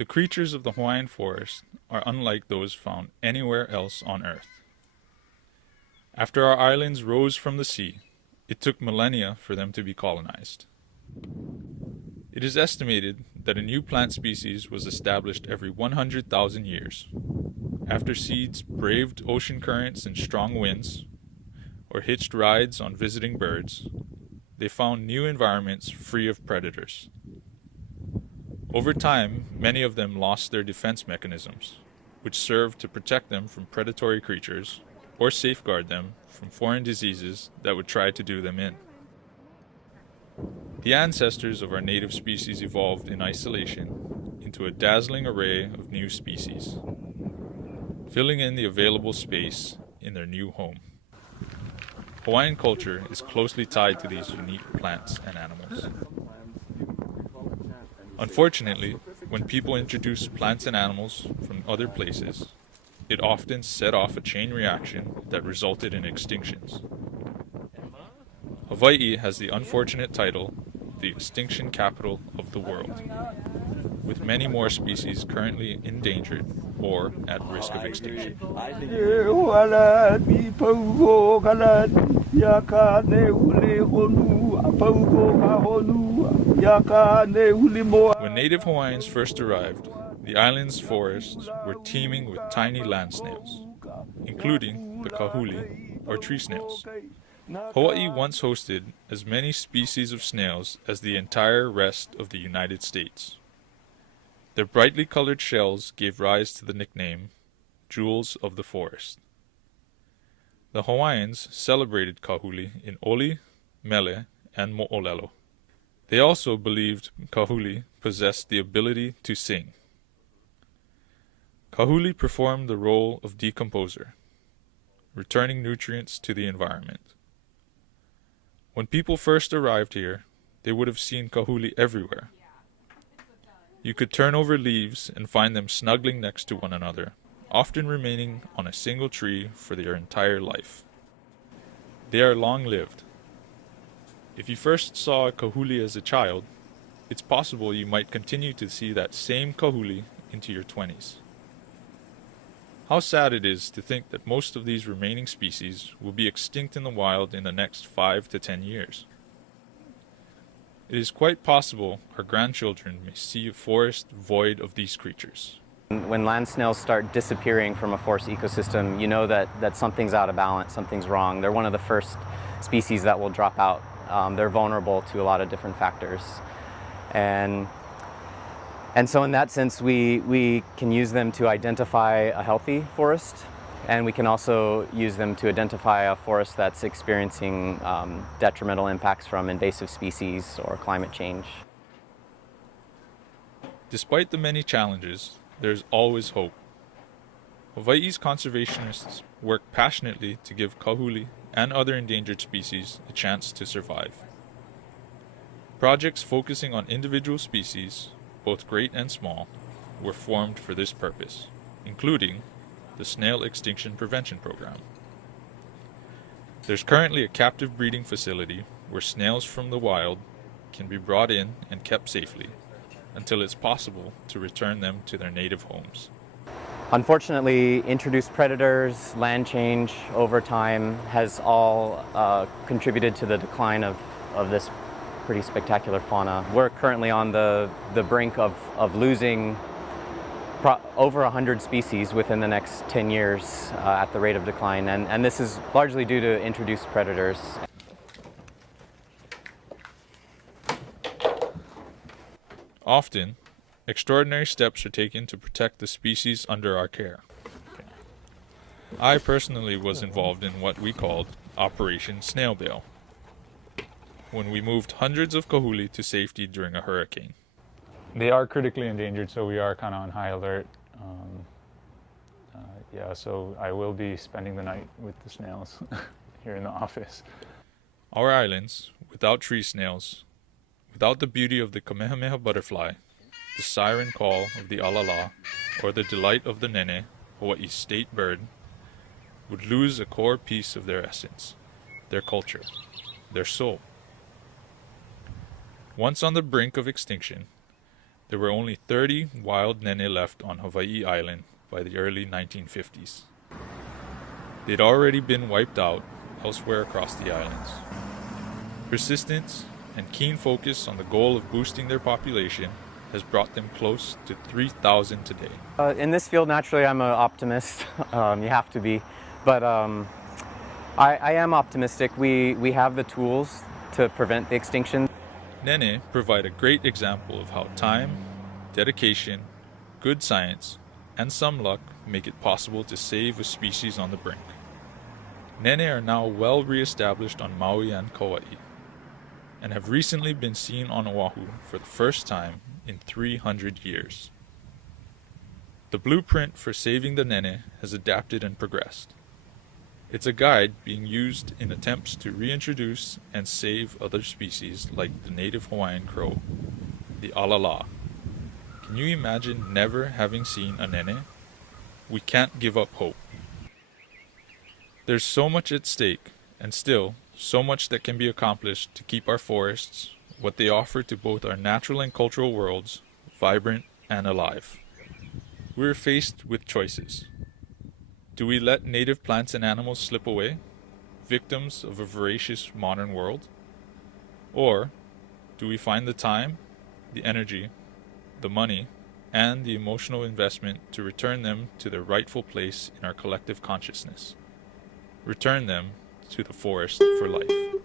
The creatures of the Hawaiian forest are unlike those found anywhere else on Earth. After our islands rose from the sea, it took millennia for them to be colonized. It is estimated that a new plant species was established every 100,000 years, after seeds braved ocean currents and strong winds, or hitched rides on visiting birds. They found new environments free of predators. Over time, many of them lost their defense mechanisms, which served to protect them from predatory creatures or safeguard them from foreign diseases that would try to do them in. The ancestors of our native species evolved in isolation into a dazzling array of new species, filling in the available space in their new home. Hawaiian culture is closely tied to these unique plants and animals. Unfortunately, when people introduce plants and animals from other places, it often set off a chain reaction that resulted in extinctions. Hawaii has the unfortunate title, the extinction capital of the world, with many more species currently endangered or at risk of extinction. When native Hawaiians first arrived, the island's forests were teeming with tiny land snails, including the kahuli, or tree snails. Hawaii once hosted as many species of snails as the entire rest of the United States. Their brightly colored shells gave rise to the nickname Jewels of the Forest. The Hawaiians celebrated kahuli in Oli, Mele, and Mo'olelo. They also believed kahuli possessed the ability to sing. Kahuli performed the role of decomposer, returning nutrients to the environment. When people first arrived here, they would have seen kahuli everywhere. You could turn over leaves and find them snuggling next to one another, often remaining on a single tree for their entire life. They are long-lived. If you first saw a kahuli as a child, it's possible you might continue to see that same kahuli into your 20s. How sad it is to think that most of these remaining species will be extinct in the wild in the next 5 to 10 years. It is quite possible our grandchildren may see a forest void of these creatures. When land snails start disappearing from a forest ecosystem, you know that something's out of balance, something's wrong. They're one of the first species that will drop out. They're vulnerable to a lot of different factors. And so in that sense, we can use them to identify a healthy forest, and we can also use them to identify a forest that's experiencing detrimental impacts from invasive species or climate change. Despite the many challenges, there's always hope. Hawaii's conservationists work passionately to give kahuli and other endangered species a chance to survive. Projects focusing on individual species, both great and small, were formed for this purpose, including the Snail Extinction Prevention Program. There's currently a captive breeding facility where snails from the wild can be brought in and kept safely until it's possible to return them to their native homes. Unfortunately, introduced predators, land change over time has all contributed to the decline of this pretty spectacular fauna. We're currently on the brink of losing over 100 species within the next 10 years at the rate of decline, and this is largely due to introduced predators. Often, extraordinary steps are taken to protect the species under our care. I personally was involved in what we called Operation Snail Bail, when we moved hundreds of kahuli to safety during a hurricane. They are critically endangered, so we are kind of on high alert. So I will be spending the night with the snails here in the office. Our islands, without tree snails, without the beauty of the Kamehameha butterfly, the siren call of the alala, or the delight of the nene, Hawaii's state bird, would lose a core piece of their essence, their culture, their soul. Once on the brink of extinction, There were only 30 wild nene left on Hawaii Island by the early 1950s. They'd already been wiped out elsewhere across the islands. Persistence and keen focus on the goal of boosting their population has brought them close to 3,000 today. In this field, naturally, I'm an optimist. You have to be. But I am optimistic. We have the tools to prevent the extinction. Nene provide a great example of how time, dedication, good science, and some luck make it possible to save a species on the brink. Nene are now well re-established on Maui and Kauai, and have recently been seen on Oahu for the first time in 300 years. The blueprint for saving the nene has adapted and progressed. It's a guide being used in attempts to reintroduce and save other species like the native Hawaiian crow, the alala. Can you imagine never having seen a nene? We can't give up hope. There's so much at stake, and still so much that can be accomplished to keep our forests, what they offer to both our natural and cultural worlds, vibrant and alive. We're faced with choices. Do we let native plants and animals slip away, victims of a voracious modern world? Or do we find the time, the energy, the money, and the emotional investment to return them to their rightful place in our collective consciousness? Return them to the forest for life.